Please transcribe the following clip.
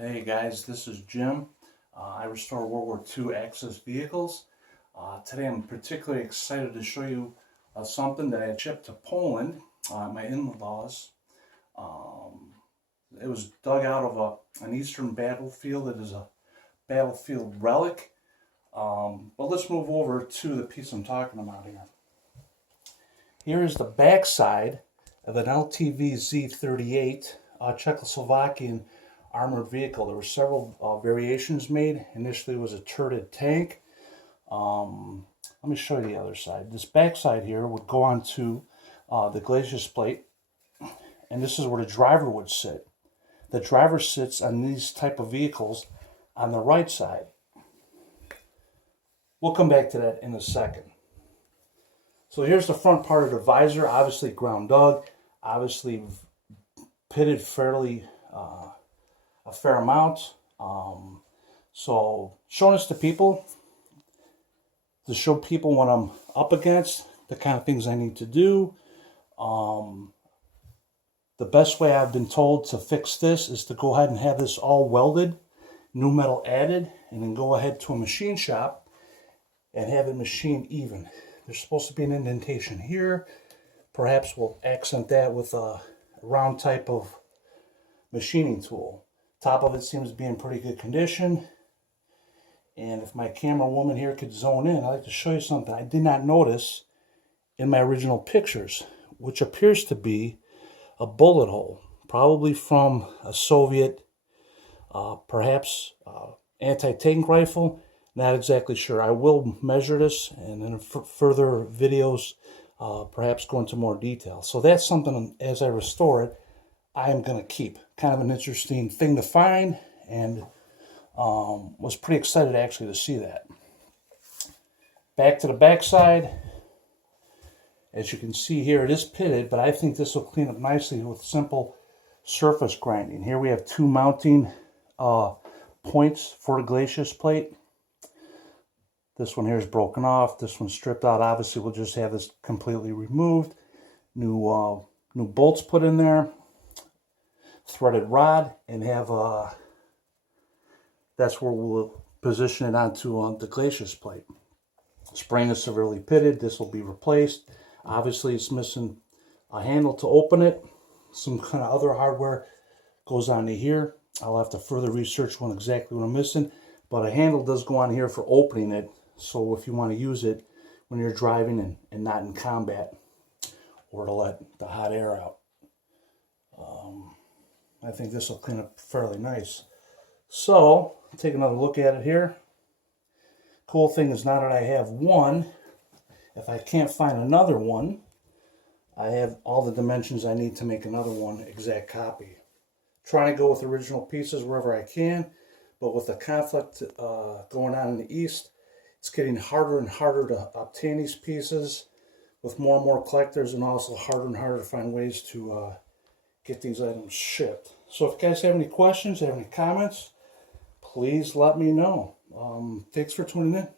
Hey guys, this is Jim. I restore World War II Axis vehicles. Today I'm particularly excited to show you something that I shipped to Poland, my in-laws. It was dug out of an eastern battlefield. It is a battlefield relic. But let's move over to the piece I'm talking about here. Here is the backside of an LTV Z38 Czechoslovakian armored vehicle. There were several variations made. Initially it was a turreted tank. Let me show you the other side. This backside here would go onto the glacis plate, and this is where the driver would sit. The driver sits on these type of vehicles on the right side. We'll come back to that in a second. So here's the front part of the visor, obviously ground dug, obviously pitted fairly a fair amount. So showing this to people, to show people what I'm up against, the kind of things I need to do. The best way I've been told to fix this is to go ahead and have this all welded, new metal added, and then go ahead to a machine shop and have it machined even. There's supposed to be an indentation here. Perhaps we'll accent that with a round type of machining tool. Top of it seems to be in pretty good condition. And if my camera woman here could zone in, I'd like to show you something I did not notice in my original pictures, which appears to be a bullet hole, probably from a Soviet, perhaps anti-tank rifle. Not exactly sure. I will measure this and in further videos perhaps go into more detail. So that's something, as I restore it, I am going to keep. Kind of an interesting thing to find, and was pretty excited actually to see that. Back to the back side. As you can see here, it is pitted, but I think this will clean up nicely with simple surface grinding. Here we have two mounting points for the glacis plate. This one here is broken off. This one's stripped out. Obviously, we'll just have this completely removed. New bolts put in there. Threaded rod, and have that's where we'll position it onto the glacis plate. Spring is severely pitted. This will be replaced. Obviously, it's missing a handle to open it. Some kind of other hardware goes onto here. I'll have to further research exactly what I'm missing, but a handle does go on here for opening it. So if you want to use it when you're driving and not in combat, or to let the hot air out. I think this will clean up fairly nice. So, take another look at it here. Cool thing is, now that I have one, if I can't find another one, I have all the dimensions I need to make another one exact copy. Trying to go with original pieces wherever I can, but with the conflict going on in the East, it's getting harder and harder to obtain these pieces with more and more collectors, and also harder and harder to find ways to get these items shipped. So if you guys have any questions, have any comments, please let me know. Thanks for tuning in.